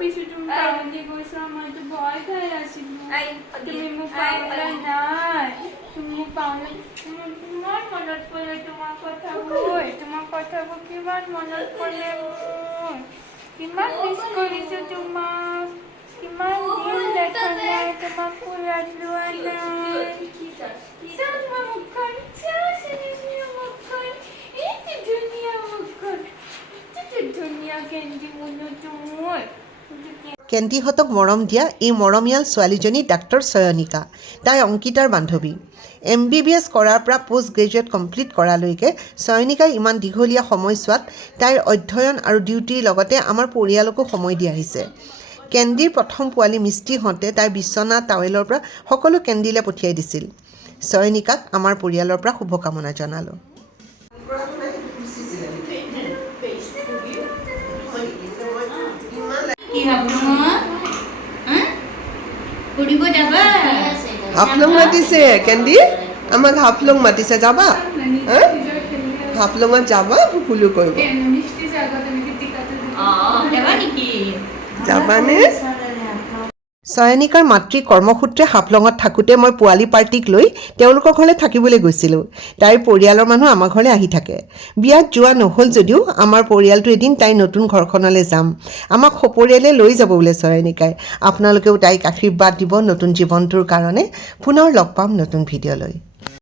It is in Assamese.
ভাবিছো তুমি পাহৰি গৈছা মইতো ভয় খাই আছিলো তুমি মোক পাহৰা নাই তুমি মোক পাহৰা কিমান মনত পৰে তোমাৰ কথাবোৰ কিমান মনত পৰে মোৰ কিমান মিছ কৰিছো তোমাক কিমান দিন দেখা নাই তোমাক ফুৰাত লোৱা নাই চাও তোমাৰ মুখখন চাও চিনি মুখখন এইটো ধুনীয়া মুখখন ধুনীয়া কেন্দি মনটো মোৰ কেন্দিহঁতক মৰম দিয়া এই মৰমীয়াল ছোৱালীজনী ডাক্তৰ চয়নিকা তাই অংকিতাৰ বান্ধৱী MBBS কৰাৰ পৰা পোষ্ট গ্ৰেজুৱেট কমপ্লিট কৰালৈকে চয়নিকাই ইমান দীঘলীয়া সময়ছোৱাত তাইৰ অধ্যয়ন আৰু ডিউটিৰ লগতে আমাৰ পৰিয়ালকো সময় দি আহিছে কেন্দিৰ প্ৰথম পোৱালি মিষ্টি হওঁতে তাইৰ বিচনা টাৱেলৰ পৰা সকলো কেন্দিলে পঠিয়াই দিছিল চয়নিকাক আমাৰ পৰিয়ালৰ পৰা শুভকামনা জনালোঁ হাফলং মাতিছে কেন্দি আমাক হাফলং মাতিছে যাবা হাফলঙত যাবা ফুলু কৰিব যাবানে চয়নিকাৰ মাতৃ কৰ্মসূত্ৰে হাফলঙত থাকোঁতে মই পোৱালি পাৰ্টিক লৈ তেওঁলোকৰ ঘৰলৈ থাকিবলৈ গৈছিলোঁ তাইৰ পৰিয়ালৰ মানুহ আমাৰ ঘৰলৈ আহি থাকে বিয়াত যোৱা নহ'ল যদিও আমাৰ পৰিয়ালটো এদিন তাইৰ নতুন ঘৰখনলৈ যাম আমাক সপৰিয়ালে লৈ যাব বোলে চয়নিকাই আপোনালোকেও তাইক আশীৰ্বাদ দিব নতুন জীৱনটোৰ কাৰণে পুনৰ লগ পাম নতুন ভিডিঅ'লৈ